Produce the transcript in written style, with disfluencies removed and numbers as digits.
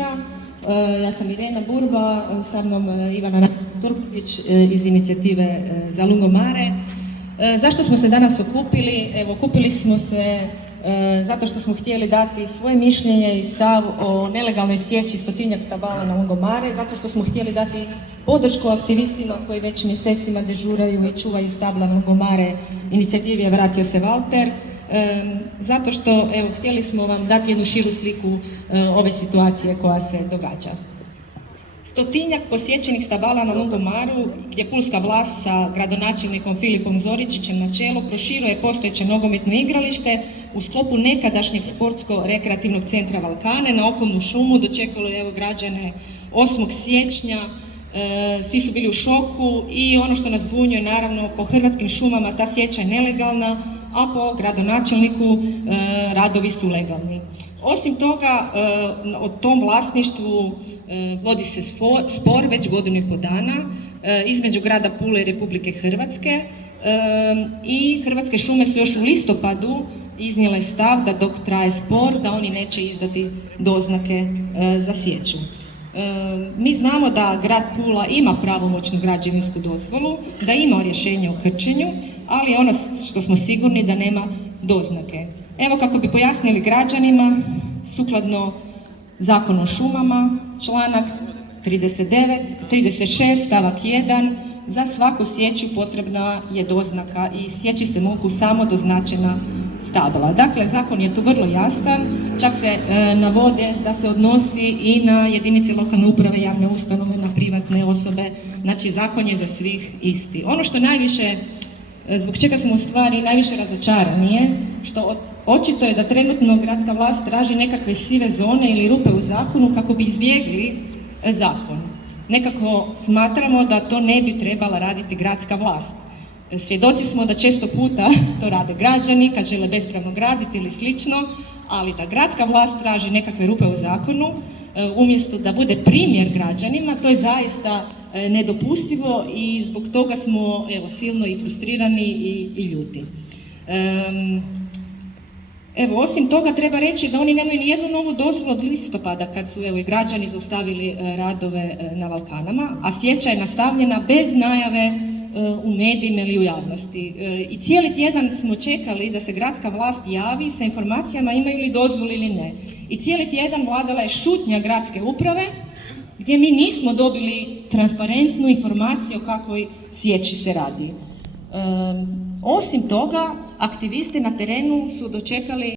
jutra. Ja sam Irena Burba, sa mnom Ivana Turković iz inicijative za Lungomare. Zašto smo se danas okupili? Evo, okupili smo se zato što smo htjeli dati svoje mišljenje i stav o nelegalnoj sječi 100-tinjak stabala na Lungomare, zato što smo htjeli dati podršku aktivistima koji već mjesecima dežuraju i čuvaju stabla na Lungomare. Inicijativi je Vratio se Valter. Zato što, evo, htjeli smo vam dati jednu širu sliku ove situacije koja se događa. 100-tinjak posjećenih stabala na Lungomaru, gdje pulska vlast sa gradonačelnikom Filipom Zoričićem na čelu proširuje postojeće nogometno igralište u sklopu nekadašnjeg sportsko-rekreativnog centra Valkane na Okolnu šumu. Dočekalo je, evo, građane 8. siječnja. Svi su bili u šoku i ono što nas zbunjuje, naravno, po Hrvatskim šumama ta sječa je nelegalna, a po gradonačelniku radovi su legalni. Osim toga, o tom vlasništvu vodi se spor već godinu i pol dana između grada Pule i Republike Hrvatske i Hrvatske šume su još u listopadu iznijele stav da dok traje spor da oni neće izdati doznake za sječu. Mi znamo da grad Pula ima pravomoćnu građevinsku dozvolu, da ima rješenje o krčenju, ali ono što smo sigurni da nema doznake. Evo, kako bi pojasnili građanima, sukladno Zakonu o šumama, članak 36 stavak 1, za svaku sječu potrebna je doznaka i sjeći se mogu samo doznačena stabla. Dakle, zakon je tu vrlo jasan, čak se navode da se odnosi i na jedinice lokalne uprave, javne ustanove, na privatne osobe, znači zakon je za svih isti. Ono što najviše, zbog čega smo u stvari najviše razočarani je što očito je da trenutno gradska vlast traži nekakve sive zone ili rupe u zakonu kako bi izbjegli zakon. Nekako smatramo da to ne bi trebala raditi gradska vlast. Svjedoci smo da često puta to rade građani kad žele bespravno graditi ili slično, ali da gradska vlast traži nekakve rupe u zakonu umjesto da bude primjer građanima, to je zaista nedopustivo i zbog toga smo, evo, silno i frustrirani i ljuti. Evo, osim toga treba reći da oni nemaju ni jednu novu dozvolu od listopada kad su, evo, i građani zaustavili radove na Valkanama, a sječa je nastavljena bez najave u medijima ili u javnosti. I cijeli tjedan smo čekali da se gradska vlast javi sa informacijama imaju li dozvolu ili ne. I cijeli tjedan vladala je šutnja gradske uprave gdje mi nismo dobili transparentnu informaciju o kakvoj sječi se radi. Osim toga, aktivisti na terenu su dočekali